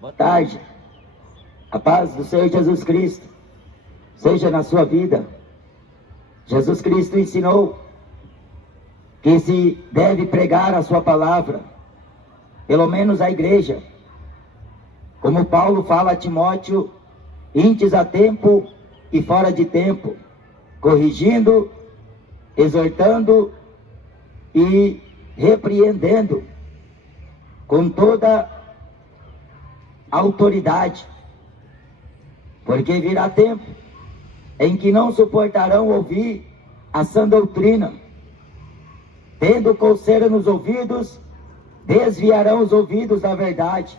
Boa tarde. A paz do Senhor Jesus Cristo seja na sua vida. Jesus Cristo ensinou que se deve pregar a sua palavra, pelo menos à igreja. Como Paulo fala a Timóteo, íntes a tempo e fora de tempo, corrigindo, exortando e repreendendo com toda autoridade, porque virá tempo em que não suportarão ouvir a sã doutrina, tendo coceira nos ouvidos, desviarão os ouvidos da verdade,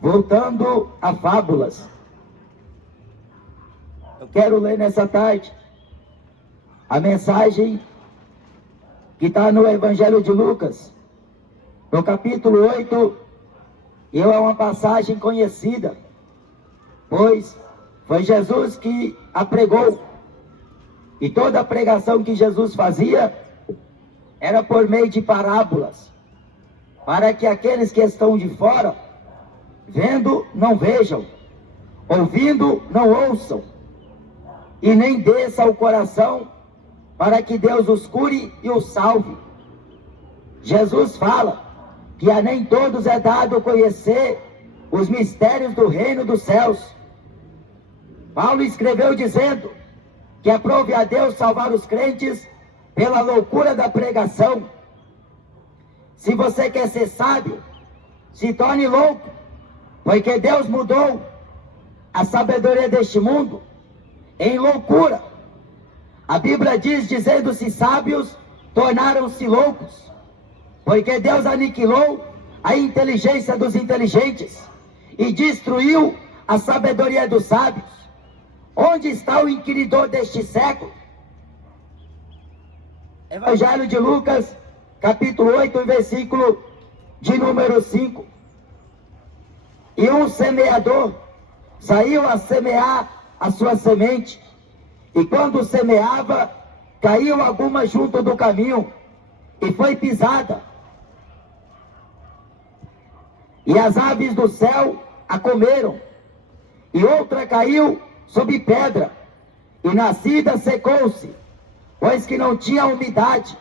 voltando a fábulas. Eu quero ler nessa tarde a mensagem que está no Evangelho de Lucas, no capítulo 8, e é uma passagem conhecida, pois foi Jesus que a pregou, e toda a pregação que Jesus fazia era por meio de parábolas, para que aqueles que estão de fora, vendo, não vejam, ouvindo, não ouçam, e nem desça o coração, para que Deus os cure e os salve. Jesus fala que a nem todos é dado conhecer os mistérios do reino dos céus. Paulo escreveu dizendo que aprove a Deus salvar os crentes pela loucura da pregação. Se você quer ser sábio, se torne louco, porque Deus mudou a sabedoria deste mundo em loucura. A Bíblia diz, dizendo-se sábios, tornaram-se loucos, porque Deus aniquilou a inteligência dos inteligentes e destruiu a sabedoria dos sábios. Onde está o inquiridor deste século? Evangelho de Lucas, capítulo 8, versículo de número 5. E um semeador saiu a semear a sua semente, e quando semeava, caiu alguma junto do caminho, e foi pisada, e as aves do céu a comeram. E outra caiu sob pedra, e nascida secou-se, pois que não tinha umidade.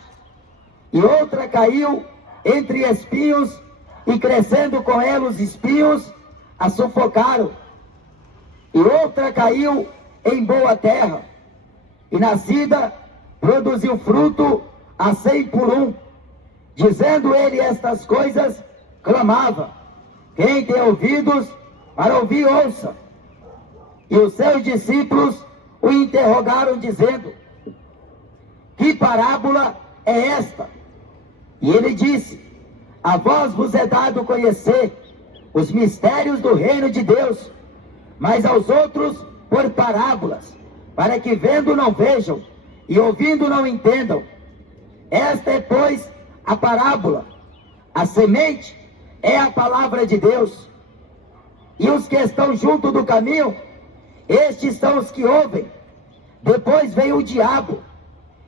E outra caiu entre espinhos, e crescendo com ela os espinhos, a sufocaram. E outra caiu em boa terra, e nascida produziu fruto a 100 por 1. Dizendo ele estas coisas, clamava: quem tem ouvidos para ouvir, ouça. E os seus discípulos o interrogaram, dizendo: que parábola é esta? E ele disse: a vós vos é dado conhecer os mistérios do reino de Deus, mas aos outros por parábolas, para que vendo não vejam, e ouvindo não entendam. Esta é, pois, a parábola. A semente é a palavra de Deus. E os que estão junto do caminho, estes são os que ouvem. Depois vem o diabo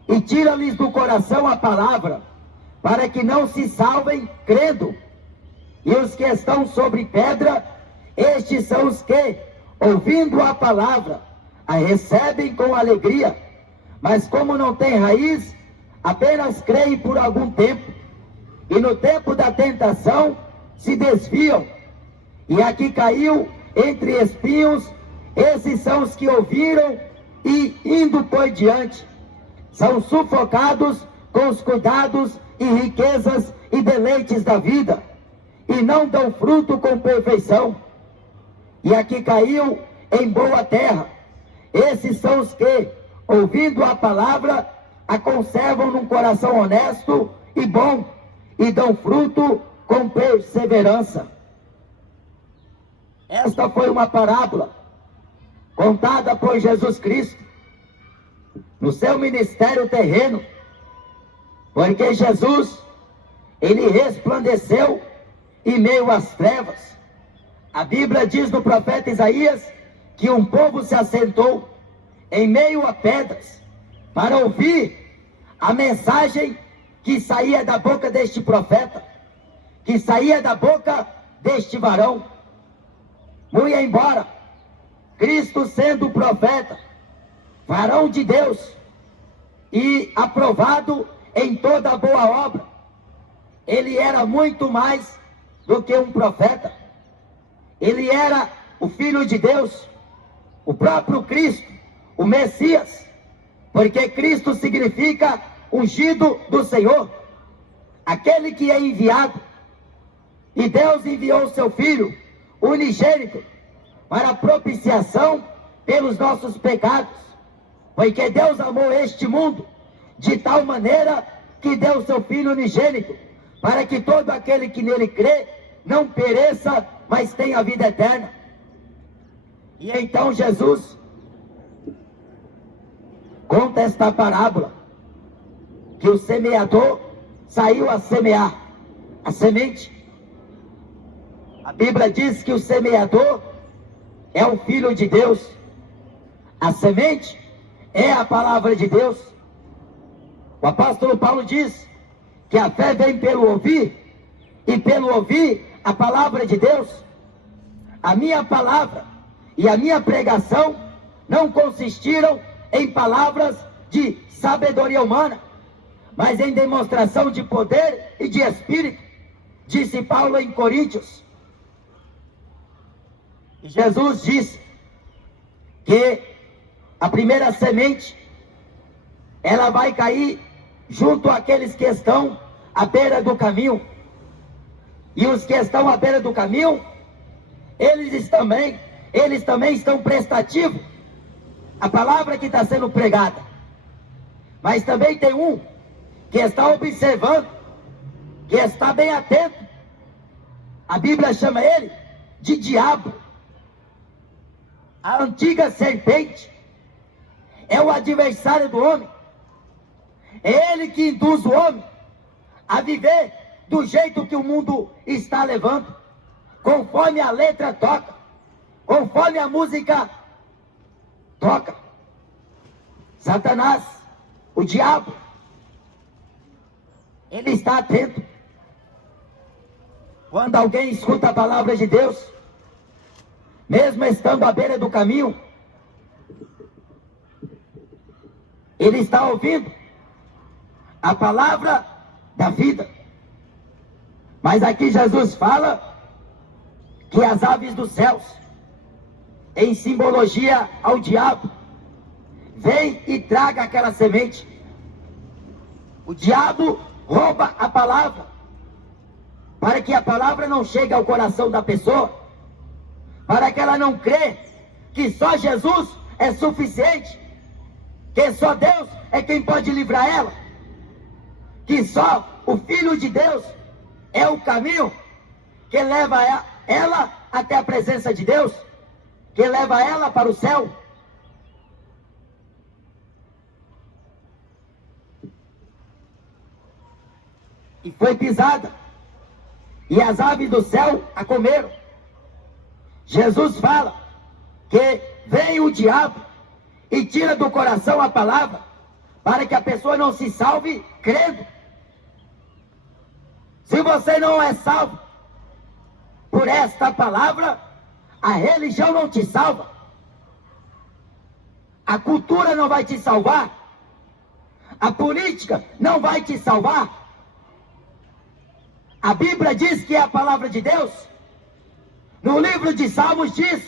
e tira-lhes do coração a palavra, para que não se salvem crendo. E os que estão sobre pedra, estes são os que, ouvindo a palavra, a recebem com alegria, mas como não tem raiz, apenas creem por algum tempo, e no tempo da tentação se desviam. E aqui caiu entre espinhos, esses são os que ouviram e, indo por diante, são sufocados com os cuidados e riquezas e deleites da vida, e não dão fruto com perfeição. E aqui caiu em boa terra, esses são os que, ouvindo a palavra, a conservam num coração honesto e bom, e dão fruto com perseverança. Esta foi uma parábola contada por Jesus Cristo no seu ministério terreno, porque Jesus, ele resplandeceu em meio às trevas. A Bíblia diz no profeta Isaías que um povo se assentou em meio a pedras para ouvir a mensagem que saía da boca deste profeta. que saía da boca deste varão. Muito embora Cristo sendo profeta, varão de Deus e aprovado em toda boa obra, ele era muito mais do que um profeta. Ele era o Filho de Deus, o próprio Cristo, o Messias, porque Cristo significa ungido do Senhor, aquele que é enviado. E Deus enviou seu Filho unigênito para propiciação pelos nossos pecados, porque Deus amou este mundo de tal maneira que deu seu Filho unigênito, para que todo aquele que nele crê não pereça, mas tenha vida eterna. E então Jesus conta esta parábola, que o semeador saiu a semear a semente. A Bíblia diz que o semeador é o Filho de Deus, a semente é a palavra de Deus. O apóstolo Paulo diz que a fé vem pelo ouvir, e pelo ouvir a palavra de Deus. A minha palavra e a minha pregação não consistiram em palavras de sabedoria humana, mas em demonstração de poder e de espírito, disse Paulo em Coríntios. E Jesus disse que a primeira semente, ela vai cair junto àqueles que estão à beira do caminho. E os que estão à beira do caminho, eles também estão prestativos à palavra que está sendo pregada. Mas também tem um que está observando, que está bem atento. A Bíblia chama ele de diabo. A antiga serpente é o adversário do homem. É ele que induz o homem a viver do jeito que o mundo está levando, conforme a letra toca, conforme a música toca. Satanás, o diabo, ele está atento. Quando alguém escuta a palavra de Deus, mesmo estando à beira do caminho, ele está ouvindo a palavra da vida. Mas aqui Jesus fala que as aves dos céus, em simbologia ao diabo, vem e traga aquela semente. O diabo rouba a palavra, para que a palavra não chegue ao coração da pessoa, para que ela não crê que só Jesus é suficiente, que só Deus é quem pode livrar ela, que só o Filho de Deus é o caminho que leva ela até a presença de Deus, que leva ela para o céu. E foi pisada, e as aves do céu a comeram. Jesus fala que vem o diabo e tira do coração a palavra, para que a pessoa não se salve crendo. Se você não é salvo por esta palavra, a religião não te salva, a cultura não vai te salvar, a política não vai te salvar. A Bíblia diz que é a palavra de Deus. No livro de Salmos diz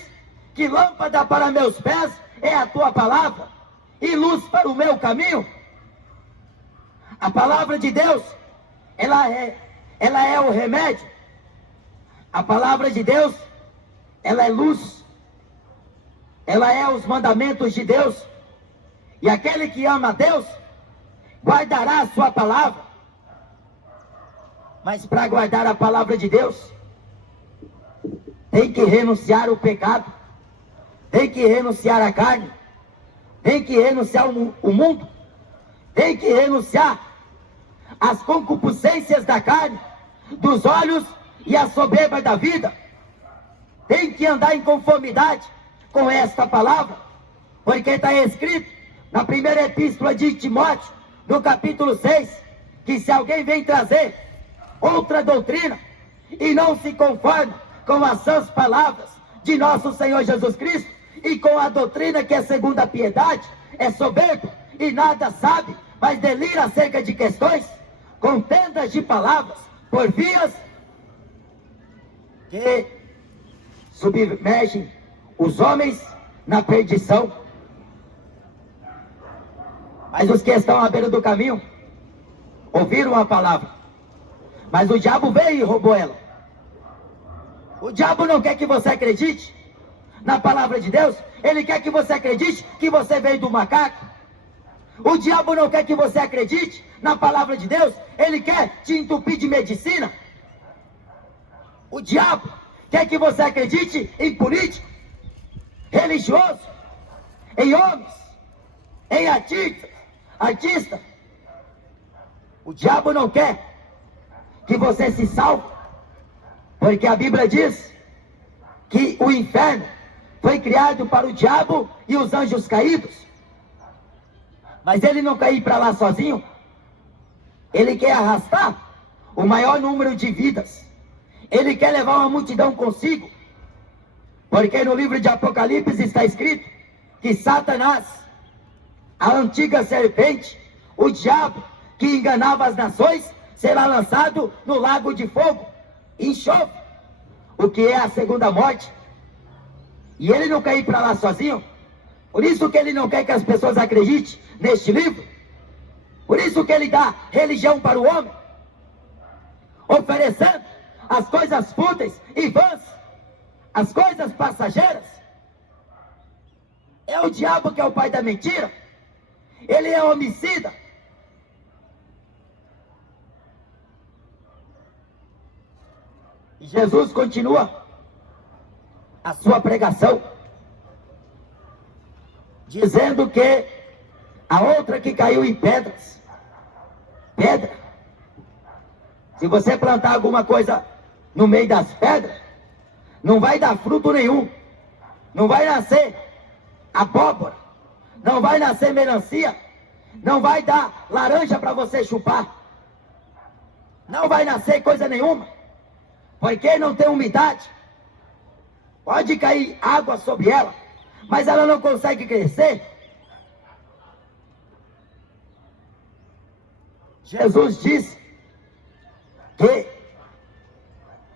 que lâmpada para meus pés é a tua palavra e luz para o meu caminho. A palavra de Deus, ela é o remédio. A palavra de Deus, ela é luz. Ela é os mandamentos de Deus. E aquele que ama a Deus, guardará a sua palavra. Mas para guardar a palavra de Deus, tem que renunciar o pecado, tem que renunciar a carne, tem que renunciar o mundo, tem que renunciar as concupiscências da carne, dos olhos e a soberba da vida. Tem que andar em conformidade com esta palavra, porque está escrito na primeira epístola de Timóteo, no capítulo 6, que se alguém vem trazer outra doutrina, e não se conforma com as sãs palavras de nosso Senhor Jesus Cristo e com a doutrina que é segundo a piedade, é soberbo e nada sabe, mas delira acerca de questões, contendas de palavras, por vias que submergem os homens na perdição. Mas os que estão à beira do caminho ouviram a palavra, mas o diabo veio e roubou ela. O diabo não quer que você acredite na palavra de Deus, ele quer que você acredite que você veio do macaco. O diabo não quer que você acredite na palavra de Deus, ele quer te entupir de medicina. O diabo quer que você acredite em político, religioso, em homens, em artista. O diabo não quer que você se salve, porque a Bíblia diz que o inferno foi criado para o diabo e os anjos caídos. Mas ele não quer ir para lá sozinho. Ele quer arrastar o maior número de vidas. Ele quer levar uma multidão consigo. Porque no livro de Apocalipse está escrito que Satanás, a antiga serpente, o diabo que enganava as nações, será lançado no lago de fogo, enxofre, o que é a segunda morte. E ele não quer ir para lá sozinho. Por isso que ele não quer que as pessoas acreditem neste livro. Por isso que ele dá religião para o homem, oferecendo as coisas fúteis e vãs, as coisas passageiras. É o diabo que é o pai da mentira. Ele é homicida. E Jesus continua a sua pregação, dizendo que a outra que caiu em pedra, se você plantar alguma coisa no meio das pedras, não vai dar fruto nenhum, não vai nascer abóbora, não vai nascer melancia, não vai dar laranja para você chupar, não vai nascer coisa nenhuma, porque não tem umidade. Pode cair água sobre ela, mas ela não consegue crescer. Jesus disse que,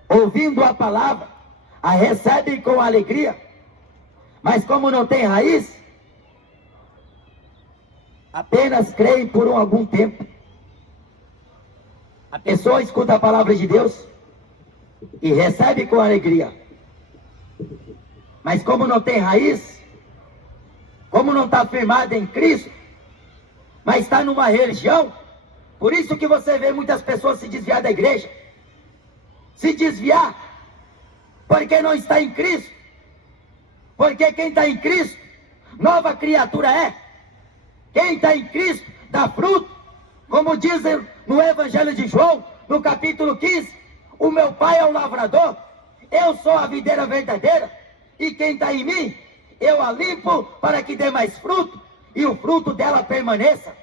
ouvindo a palavra, a recebe com alegria, mas como não tem raiz, apenas creem por algum tempo. A pessoa escuta a palavra de Deus e recebe com alegria, mas como não tem raiz, como não está firmada em Cristo, mas está numa religião, por isso que você vê muitas pessoas se desviar da igreja, se desviar, porque não está em Cristo, porque quem está em Cristo, nova criatura é. Quem está em Cristo dá fruto, como dizem no Evangelho de João, no capítulo 15, o meu Pai é o lavrador, eu sou a videira verdadeira, e quem está em mim, eu a limpo para que dê mais fruto, e o fruto dela permaneça.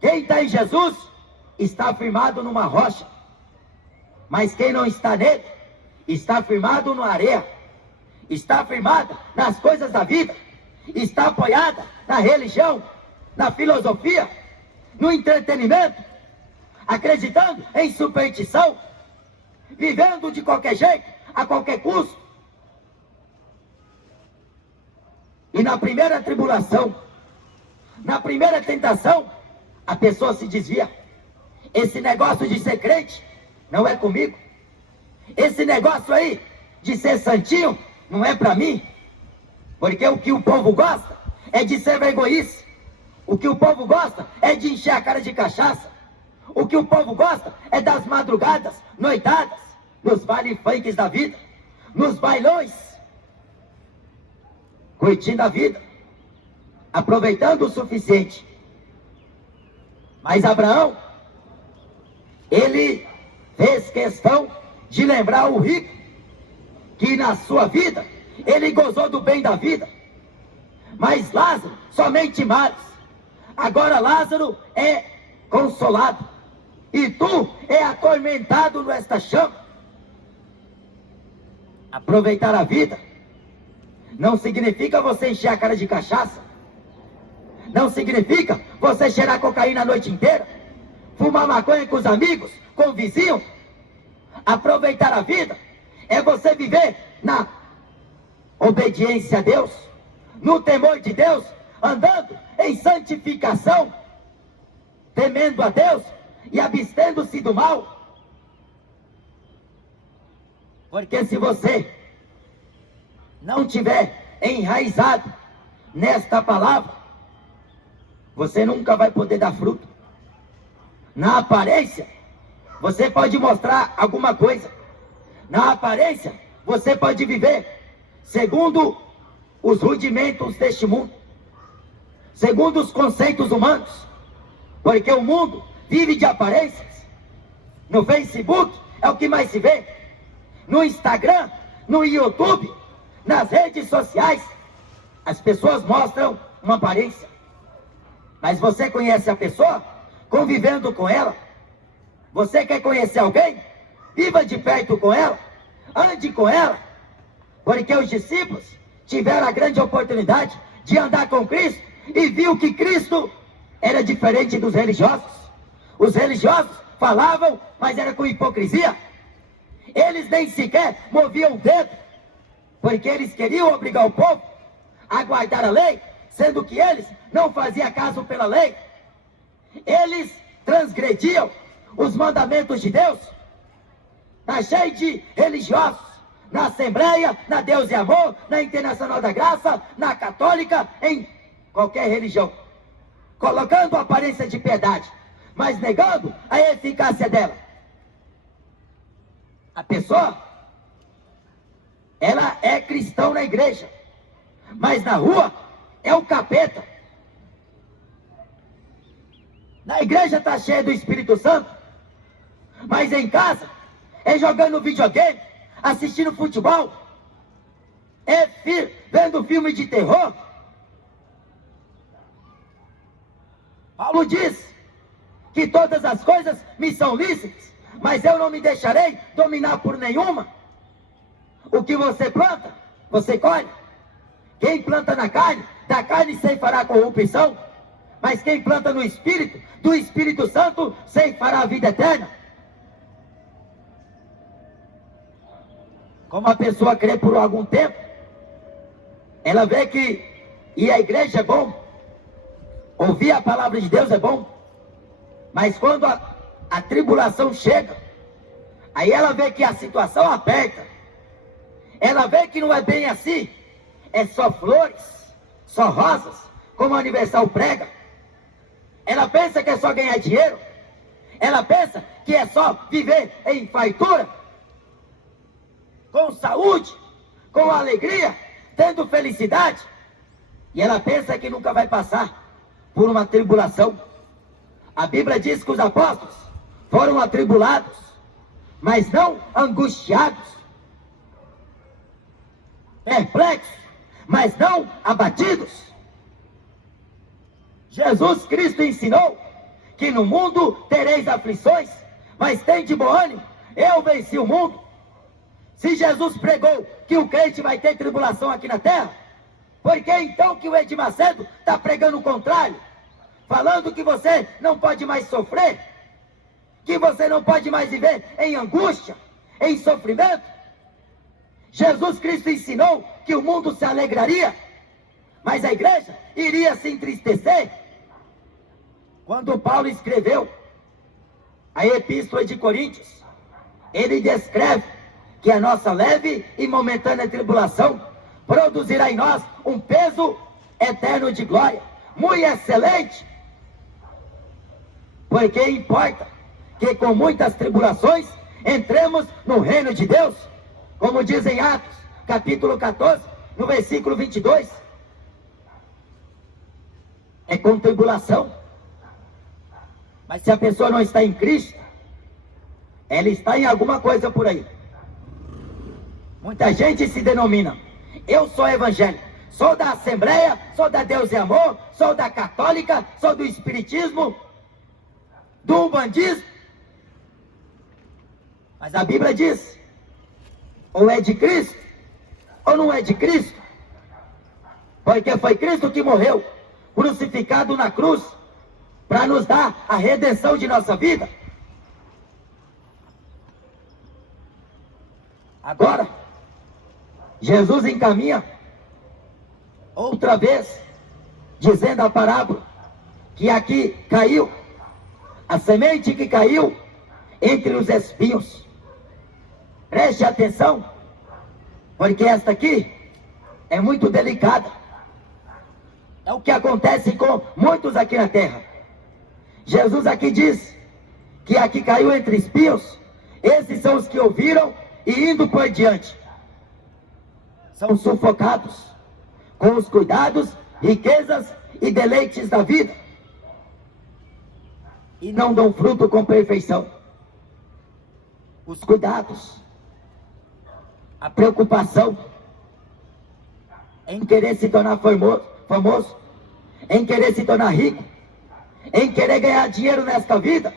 Quem está em Jesus, está firmado numa rocha, mas quem não está nele, está firmado na areia, está firmada nas coisas da vida, está apoiada na religião, na filosofia, no entretenimento, acreditando em superstição, vivendo de qualquer jeito, a qualquer custo. E na primeira tribulação, na primeira tentação, a pessoa se desvia. Esse negócio de ser crente não é comigo. Esse negócio aí de ser santinho não é para mim. Porque o que o povo gosta é de ser vergonhice. O que o povo gosta é de encher a cara de cachaça. O que o povo gosta é das madrugadas, noitadas, nos vale funks da vida, nos bailões, curtindo a vida, aproveitando o suficiente. Mas Abraão, ele fez questão de lembrar o rico, que na sua vida, ele gozou do bem da vida. Mas Lázaro, somente males. Agora Lázaro é consolado, e tu é atormentado nesta chama. Aproveitar a vida não significa você encher a cara de cachaça. Não significa você cheirar cocaína a noite inteira, fumar maconha com os amigos, com o vizinho. Aproveitar a vida é você viver na obediência a Deus, no temor de Deus, andando em santificação, temendo a Deus e abstendo-se do mal. Porque se você não tiver enraizado nesta palavra, você nunca vai poder dar fruto. Na aparência, você pode mostrar alguma coisa. Na aparência, você pode viver segundo os rudimentos deste mundo, segundo os conceitos humanos, porque o mundo vive de aparências. No Facebook é o que mais se vê, no Instagram, no YouTube, nas redes sociais, as pessoas mostram uma aparência. Mas você conhece a pessoa convivendo com ela? Você quer conhecer alguém? Viva de perto com ela, ande com ela, porque os discípulos tiveram a grande oportunidade de andar com Cristo e viu que Cristo era diferente dos religiosos. Os religiosos falavam, mas era com hipocrisia. Eles nem sequer moviam o dedo, porque eles queriam obrigar o povo a guardar a lei, sendo que eles não faziam caso pela lei. Eles transgrediam os mandamentos de Deus. Está cheio de religiosos na Assembleia, na Deus e Amor, na Internacional da Graça, na Católica, em qualquer religião, colocando a aparência de piedade, mas negando a eficácia dela. A pessoa, ela é cristão na igreja, mas na rua é o capeta. Na igreja está cheia do Espírito Santo, mas em casa é jogando videogame, assistindo futebol, vendo filme de terror. Paulo diz que todas as coisas me são lícitas, mas eu não me deixarei dominar por nenhuma. O que você planta, você colhe. Quem planta na carne, da carne ceifará corrupção, mas quem planta no Espírito, do Espírito Santo, ceifará a vida eterna. Como a pessoa crê por algum tempo, ela vê que ir à igreja é bom, ouvir a palavra de Deus é bom, mas quando a tribulação chega, aí ela vê que a situação aperta, ela vê que não é bem assim, é só flores, só rosas, como a Universal prega. Ela pensa que é só ganhar dinheiro, ela pensa que é só viver em fartura, com saúde, com alegria, tendo felicidade, e ela pensa que nunca vai passar por uma tribulação. A Bíblia diz que os apóstolos foram atribulados, mas não angustiados, perplexos, mas não abatidos. Jesus Cristo ensinou que no mundo tereis aflições, mas tende bom ânimo, eu venci o mundo. Se Jesus pregou que o crente vai ter tribulação aqui na terra, por que então que o Edir Macedo está pregando o contrário? Falando que você não pode mais sofrer, que você não pode mais viver em angústia, em sofrimento. Jesus Cristo ensinou que o mundo se alegraria, mas a igreja iria se entristecer. Quando Paulo escreveu a Epístola de Coríntios, ele descreve que a nossa leve e momentânea tribulação produzirá em nós um peso eterno de glória, muito excelente. Porque importa que com muitas tribulações entremos no reino de Deus, como diz em Atos, capítulo 14, no versículo 22. É com tribulação. Mas se a pessoa não está em Cristo, ela está em alguma coisa por aí. Muita gente se denomina, eu sou evangélico, sou da Assembleia, sou da Deus e Amor, sou da Católica, sou do Espiritismo, do Umbandismo. Mas a Bíblia diz Ou é de Cristo, ou não é de Cristo. Porque foi Cristo que morreu, crucificado na cruz, para nos dar a redenção de nossa vida. Agora, Jesus encaminha outra vez, dizendo a parábola, que aqui caiu, a semente que caiu entre os espinhos. Preste atenção, porque esta aqui é muito delicada. É o que acontece com muitos aqui na terra. Jesus aqui diz que aqui caiu entre espinhos. Esses são os que ouviram e indo por diante são sufocados com os cuidados, riquezas e deleites da vida, e não dão fruto com perfeição. Os cuidados, a preocupação em querer se tornar famoso, em querer se tornar rico, em querer ganhar dinheiro nesta vida.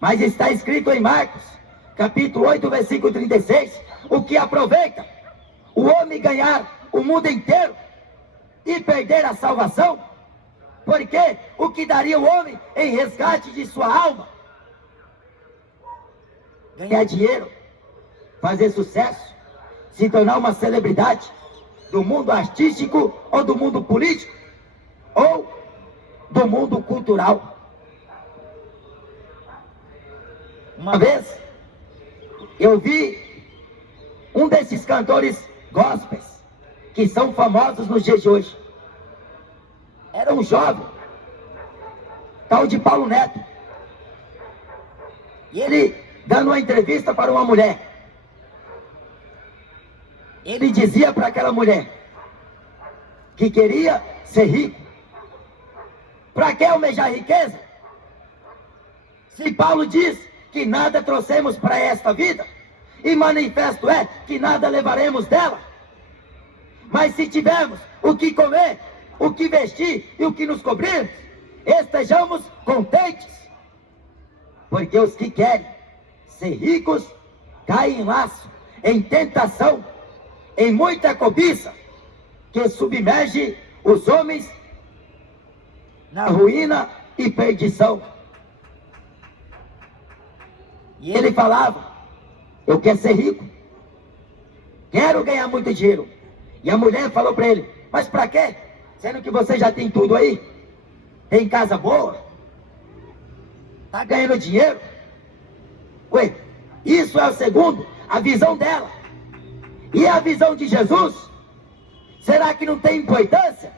Mas está escrito em Marcos, capítulo 8, versículo 36, o que aproveita o homem ganhar o mundo inteiro e perder a salvação? Porque o que daria o homem em resgate de sua alma? Ganhar dinheiro, fazer sucesso, se tornar uma celebridade do mundo artístico ou do mundo político ou do mundo cultural. Uma vez eu vi um desses cantores gospels que são famosos nos dias de hoje. Era um jovem, tal de Paulo Neto, e ele dando uma entrevista para uma mulher, ele dizia para aquela mulher que queria ser rico. Para que almejar riqueza? Se Paulo diz que nada trouxemos para esta vida, e manifesto é que nada levaremos dela. Mas se tivermos o que comer, o que vestir e o que nos cobrir, estejamos contentes. Porque os que querem ser ricos caem em laço, em tentação, em muita cobiça, que submerge os homens na ruína e perdição. E ele falava: eu quero ser rico, quero ganhar muito dinheiro. E a mulher falou para ele: mas para quê? Sendo que você já tem tudo aí, tem casa boa, tá ganhando dinheiro. Ué, isso é o segundo, a visão dela. E a visão de Jesus, será que não tem importância?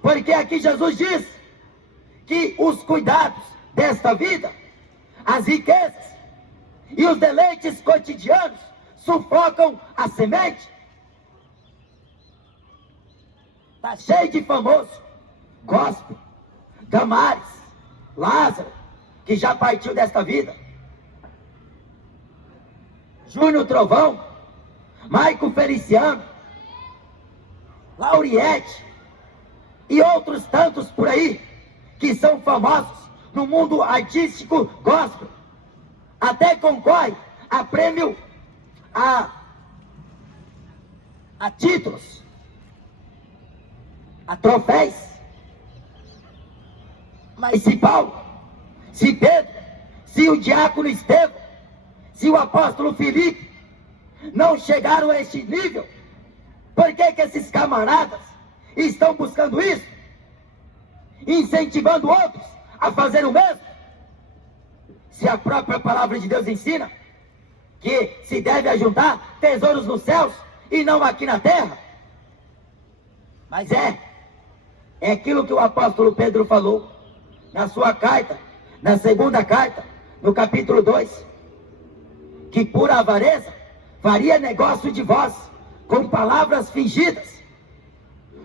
Porque aqui Jesus diz que os cuidados desta vida, as riquezas e os deleites cotidianos sufocam a semente. Está cheio de famoso, gospel, Damares, Lázaro, que já partiu desta vida, Júnior Trovão, Maico Feliciano, Lauriette e outros tantos por aí, que são famosos no mundo artístico gospel. Até concorre a prêmio, a títulos, a troféus. Mas se Paulo, se Pedro, se o diácono Estevão, se o apóstolo Filipe não chegaram a este nível, por que esses camaradas estão buscando isso? Incentivando outros a fazer o mesmo? Se a própria palavra de Deus ensina que se deve ajuntar tesouros nos céus e não aqui na terra. Mas é aquilo que o apóstolo Pedro falou na sua carta, na segunda carta, no capítulo 2, que por avareza faria negócio de vós com palavras fingidas.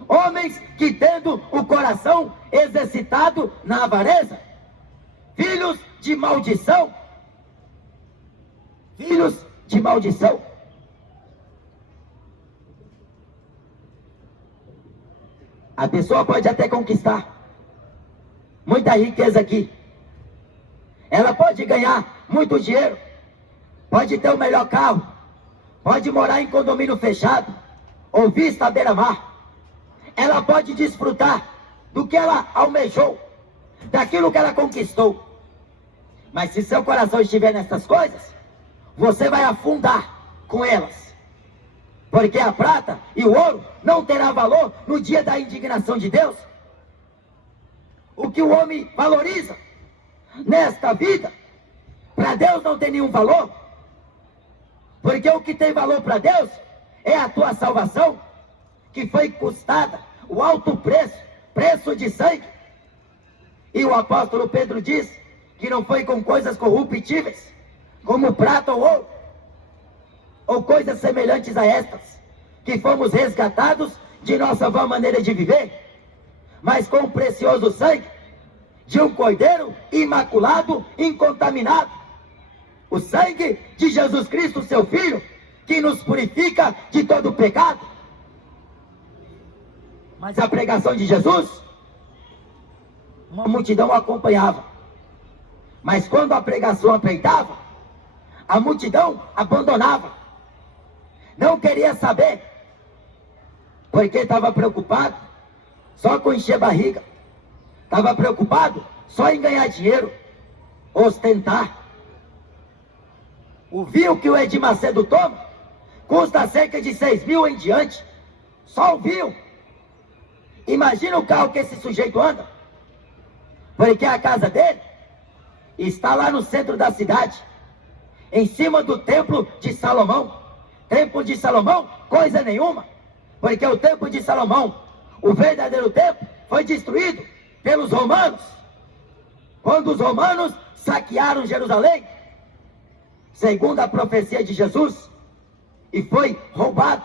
Homens que, tendo o coração exercitado na avareza, filhos de maldição, filhos de maldição. A pessoa pode até conquistar muita riqueza aqui, ela pode ganhar muito dinheiro, pode ter o melhor carro, pode morar em condomínio fechado ou vista à beira-mar. Ela pode desfrutar do que ela almejou, daquilo que ela conquistou. Mas se seu coração estiver nessas coisas, você vai afundar com elas. Porque a prata e o ouro não terá valor no dia da indignação de Deus. O que o homem valoriza nesta vida, para Deus não tem nenhum valor. Porque o que tem valor para Deus é a tua salvação, que foi custada, o alto preço, preço de sangue. E o apóstolo Pedro diz que não foi com coisas corruptíveis, como prata ou ouro, ou coisas semelhantes a estas, que fomos resgatados de nossa vã maneira de viver, mas com o precioso sangue de um cordeiro imaculado, incontaminado, o sangue de Jesus Cristo, seu Filho, que nos purifica de todo pecado. Mas a pregação de Jesus, uma multidão o acompanhava. Mas quando a pregação apertava, a multidão abandonava. Não queria saber, porque estava preocupado só com encher barriga. Estava preocupado só em ganhar dinheiro, ostentar. O vinho que o Edir Macedo toma custa cerca de 6 mil em diante. Só o vinho. Imagina o carro que esse sujeito anda. Porque a casa dele está lá no centro da cidade, em cima do templo de Salomão. Templo de Salomão, coisa nenhuma. Porque o templo de Salomão, o verdadeiro templo, foi destruído pelos romanos. Quando os romanos saquearam Jerusalém, segundo a profecia de Jesus, e foi roubado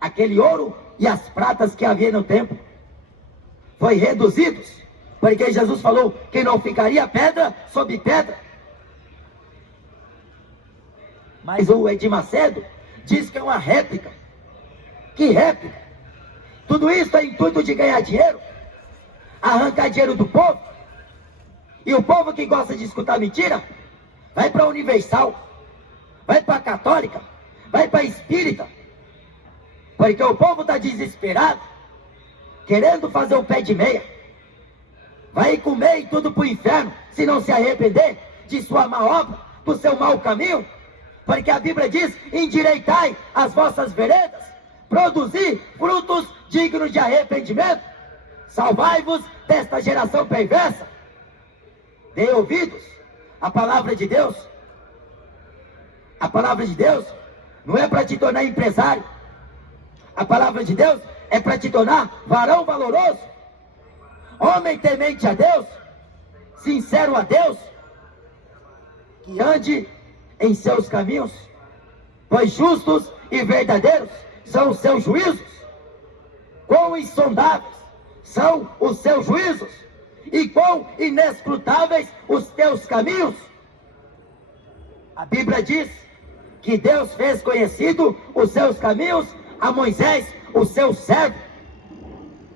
aquele ouro e as pratas que havia no templo. Foi reduzidos, porque Jesus falou que não ficaria pedra sobre pedra. Mas o Edir Macedo diz que é uma réplica. Que réplica? Tudo isso é intuito de ganhar dinheiro, arrancar dinheiro do povo. E o povo que gosta de escutar mentira, vai para a Universal, vai para a Católica, vai para a Espírita. Porque o povo está desesperado, querendo fazer o pé de meia. Vai comer e tudo para o inferno, se não se arrepender de sua má obra, do seu mau caminho. Porque a Bíblia diz: endireitai as vossas veredas, produzi frutos dignos de arrependimento, salvai-vos desta geração perversa. Dê ouvidos à palavra de Deus. A palavra de Deus não é para te tornar empresário. A palavra de Deus é para te tornar varão valoroso, homem temente a Deus, sincero a Deus, que ande em seus caminhos, pois justos e verdadeiros são os seus juízos. Quão insondáveis são os seus juízos, e quão inescrutáveis os teus caminhos. A Bíblia diz que Deus fez conhecido os seus caminhos a Moisés, o seu servo.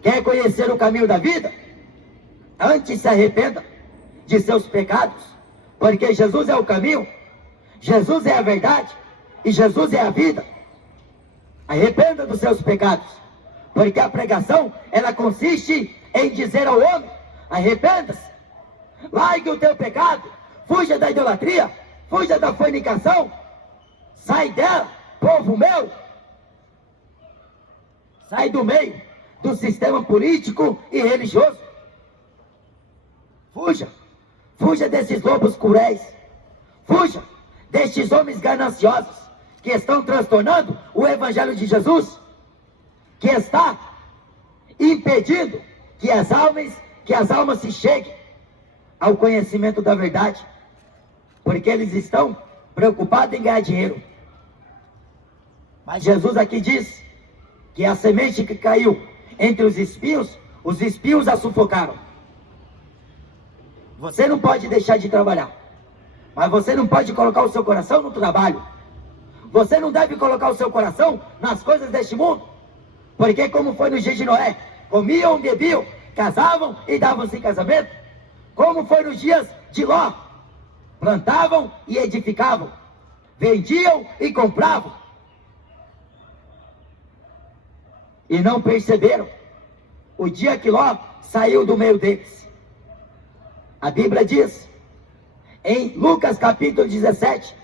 Quer conhecer o caminho da vida? Antes se arrependa de seus pecados, porque Jesus é o caminho, Jesus é a verdade e Jesus é a vida. Arrependa dos seus pecados, porque a pregação, ela consiste em dizer ao homem: arrependa-se, largue o teu pecado, fuja da idolatria, fuja da fornicação, sai dela, povo meu. Sai do meio do sistema político e religioso. Fuja, fuja desses lobos cruéis, fuja destes homens gananciosos que estão transtornando o evangelho de Jesus, que está impedindo que as almas se cheguem ao conhecimento da verdade, porque eles estão preocupados em ganhar dinheiro. Mas Jesus aqui diz que a semente que caiu entre os espinhos a sufocaram. Você não pode deixar de trabalhar, mas você não pode colocar o seu coração no trabalho. Você não deve colocar o seu coração nas coisas deste mundo, porque como foi no dia de Noé, comiam, bebiam, casavam e davam-se em casamento. Como foi nos dias de Ló, plantavam e edificavam, vendiam e compravam, e não perceberam o dia que Ló saiu do meio deles. A Bíblia diz, em Lucas capítulo 17,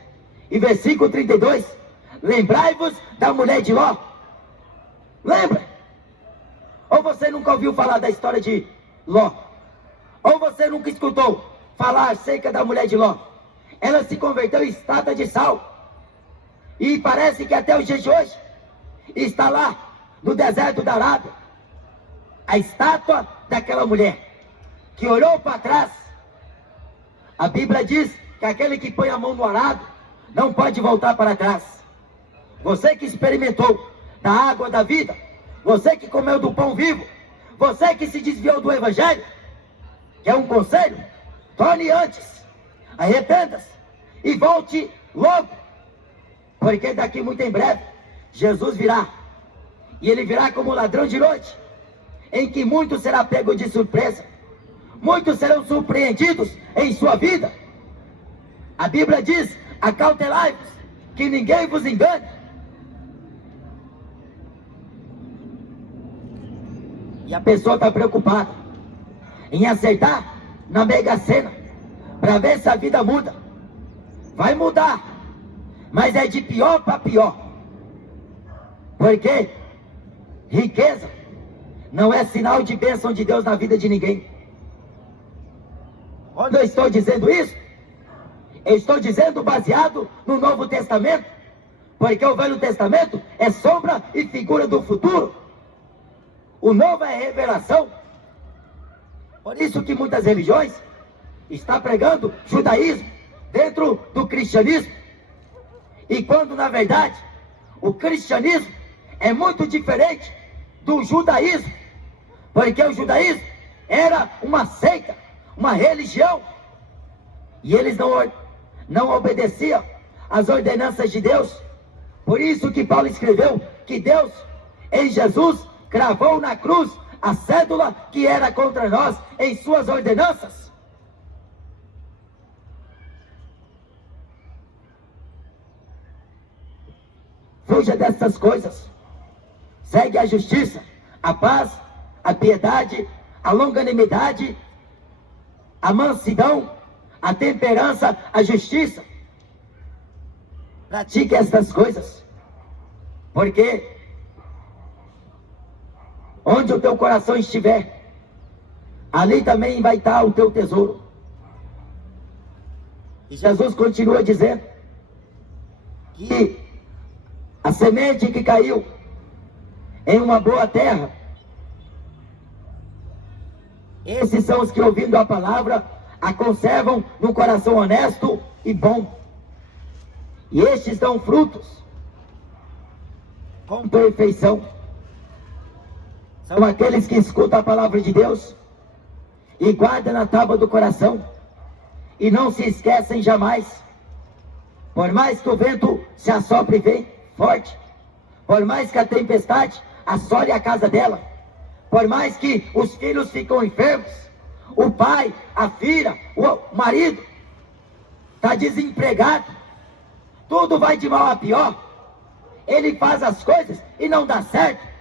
e versículo 32, lembrai-vos da mulher de Ló. Lembra? Ou você nunca ouviu falar da história de Ló? Ou você nunca escutou falar acerca da mulher de Ló? Ela se converteu em estátua de sal. E parece que até os dias de hoje está lá no deserto da Arábia a estátua daquela mulher que olhou para trás. A Bíblia diz que aquele que põe a mão no arado não pode voltar para trás. Você que experimentou da água da vida, você que comeu do pão vivo, você que se desviou do evangelho, quer um conselho? Torne antes, arrependa-se e volte logo, porque daqui muito em breve Jesus virá, e ele virá como ladrão de noite, em que muitos será pego de surpresa, muitos serão surpreendidos em sua vida. A Bíblia diz, acautelai-vos, que ninguém vos engane. E a pessoa está preocupada em acertar na Mega Sena, para ver se a vida muda. Vai mudar, mas é de pior para pior, porque riqueza não é sinal de bênção de Deus na vida de ninguém. Quando eu estou dizendo isso, eu estou dizendo baseado no Novo Testamento, porque o Velho Testamento é sombra e figura do futuro. O novo é revelação. Por isso que muitas religiões estão pregando judaísmo dentro do cristianismo. E quando na verdade o cristianismo é muito diferente do judaísmo. Porque o judaísmo era uma seita, uma religião. E eles não obedeciam às ordenanças de Deus. Por isso que Paulo escreveu que Deus, em Jesus, cravou na cruz a cédula que era contra nós em suas ordenanças. Fuja dessas coisas. Segue a justiça, a paz, a piedade, a longanimidade, a mansidão, a temperança, a justiça. Pratique essas coisas, porque onde o teu coração estiver, ali também vai estar o teu tesouro. E Jesus continua dizendo que a semente que caiu em uma boa terra, esses são os que, ouvindo a palavra, a conservam no coração honesto e bom. E estes dão frutos com perfeição. São aqueles que escutam a palavra de Deus e guardam na tábua do coração e não se esquecem jamais. Por mais que o vento se assopre bem forte, por mais que a tempestade assole a casa dela, por mais que os filhos ficam enfermos, o pai, a filha, o marido está desempregado, tudo vai de mal a pior, ele faz as coisas e não dá certo,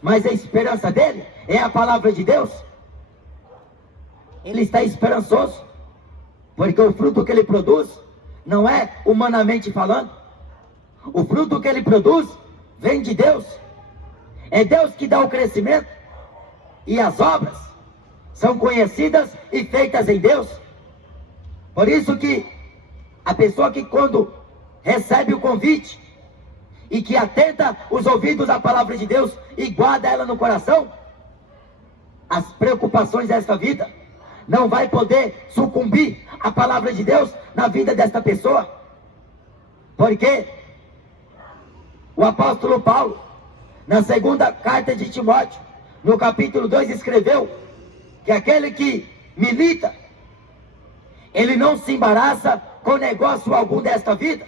mas a esperança dele é a palavra de Deus. Ele está esperançoso, porque o fruto que ele produz não é humanamente falando. O fruto que ele produz vem de Deus. É Deus que dá o crescimento, e as obras são conhecidas e feitas em Deus. Por isso que a pessoa que, quando recebe o convite e que atenta os ouvidos à palavra de Deus e guarda ela no coração, as preocupações desta vida não vai poder sucumbir à palavra de Deus na vida desta pessoa. Porque o apóstolo Paulo, na segunda carta de Timóteo, no capítulo 2, escreveu que aquele que milita, ele não se embaraça com negócio algum desta vida,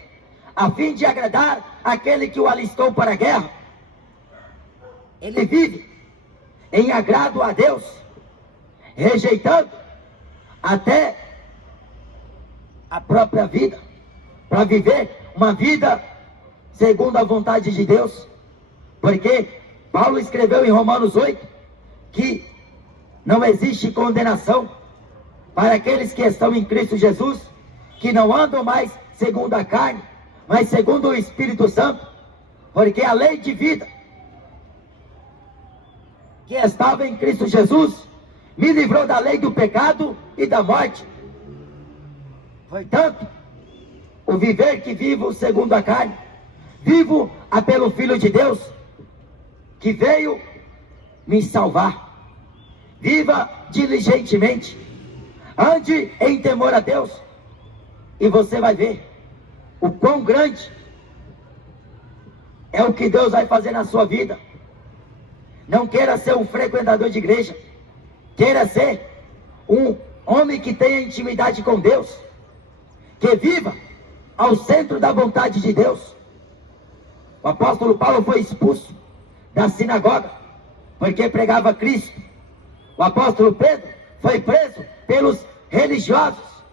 a fim de agradar aquele que o alistou para a guerra. Ele vive em agrado a Deus, rejeitando até a própria vida, para viver uma vida segundo a vontade de Deus. Porque Paulo escreveu em Romanos 8 que não existe condenação para aqueles que estão em Cristo Jesus, que não andam mais segundo a carne, mas segundo o Espírito Santo, porque a lei de vida que estava em Cristo Jesus me livrou da lei do pecado e da morte. Portanto, o viver que vivo segundo a carne, vivo pelo Filho de Deus, que veio me salvar. Viva diligentemente, ande em temor a Deus, e você vai ver o quão grande é o que Deus vai fazer na sua vida. Não queira ser um frequentador de igreja, queira ser um homem que tenha intimidade com Deus, que viva ao centro da vontade de Deus. O apóstolo Paulo foi expulso da sinagoga porque pregava Cristo. O apóstolo Pedro foi preso pelos religiosos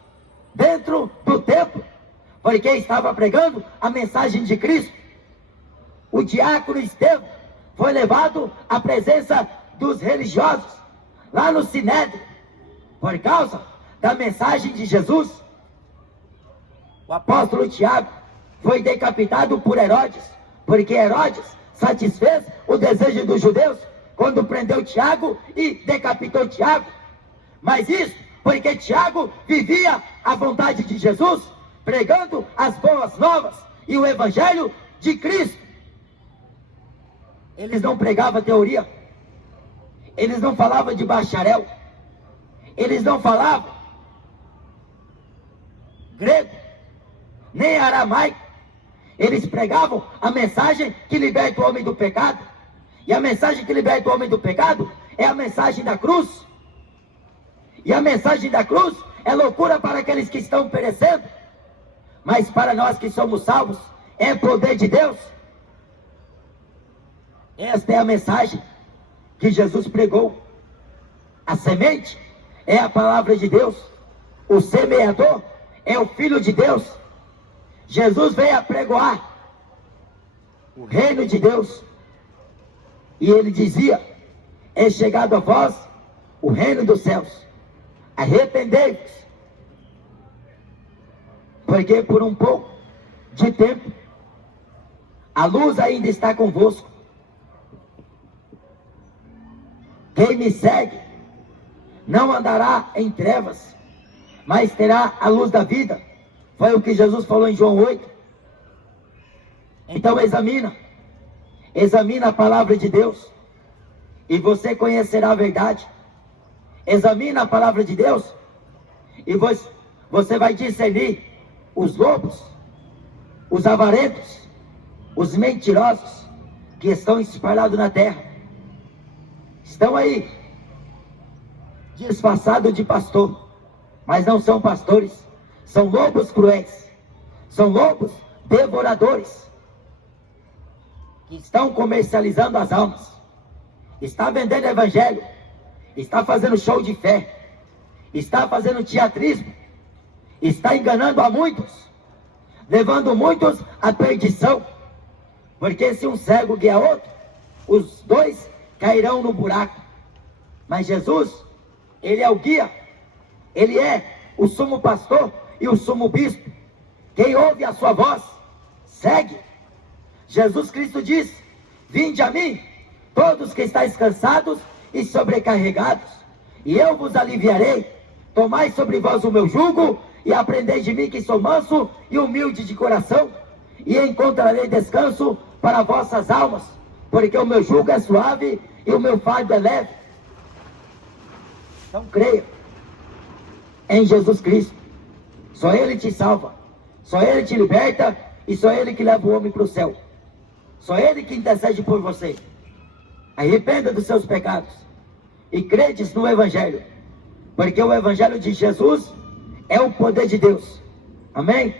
dentro do templo porque estava pregando a mensagem de Cristo. O diácono Estevão foi levado à presença dos religiosos lá no Sinédrio por causa da mensagem de Jesus. O apóstolo Tiago foi decapitado por Herodes, porque Herodes satisfez o desejo dos judeus quando prendeu Tiago e decapitou Tiago. Mas isso porque Tiago vivia a vontade de Jesus, pregando as boas novas e o evangelho de Cristo. Eles não pregavam teoria, eles não falavam de bacharel, eles não falavam grego, nem aramaico. Eles pregavam a mensagem que liberta o homem do pecado. E a mensagem que liberta o homem do pecado é a mensagem da cruz. E a mensagem da cruz é loucura para aqueles que estão perecendo, mas para nós que somos salvos é poder de Deus. Esta é a mensagem que Jesus pregou. A semente é a palavra de Deus, o semeador é o Filho de Deus. Jesus veio apregoar o reino de Deus, e ele dizia: é chegado a vós o reino dos céus, arrependei-vos, porque por um pouco de tempo a luz ainda está convosco. Quem me segue não andará em trevas, mas terá a luz da vida. Foi o que Jesus falou em João 8. Então examina a palavra de Deus, e você conhecerá a verdade. Examina a palavra de Deus, e você vai discernir os lobos, os avarentos, os mentirosos que estão espalhados na terra. Estão aí, disfarçados de pastor, mas não são pastores. São lobos cruéis, são lobos devoradores, que estão comercializando as almas, está vendendo evangelho, está fazendo show de fé, está fazendo teatrismo, está enganando a muitos, levando muitos à perdição, porque se um cego guia outro, os dois cairão no buraco. Mas Jesus, ele é o guia, ele é o sumo pastor e o sumo bispo. Quem ouve a sua voz, segue. Jesus Cristo disse: vinde a mim, todos que estáis cansados e sobrecarregados, e eu vos aliviarei. Tomai sobre vós o meu jugo, e aprendei de mim, que sou manso e humilde de coração, e encontrarei descanso para vossas almas, porque o meu jugo é suave e o meu fardo é leve. Então creia em Jesus Cristo. Só Ele te salva, só Ele te liberta, e só Ele que leva o homem para o céu. Só Ele que intercede por você. Arrependa dos seus pecados e credes no Evangelho, porque o Evangelho de Jesus é o poder de Deus. Amém?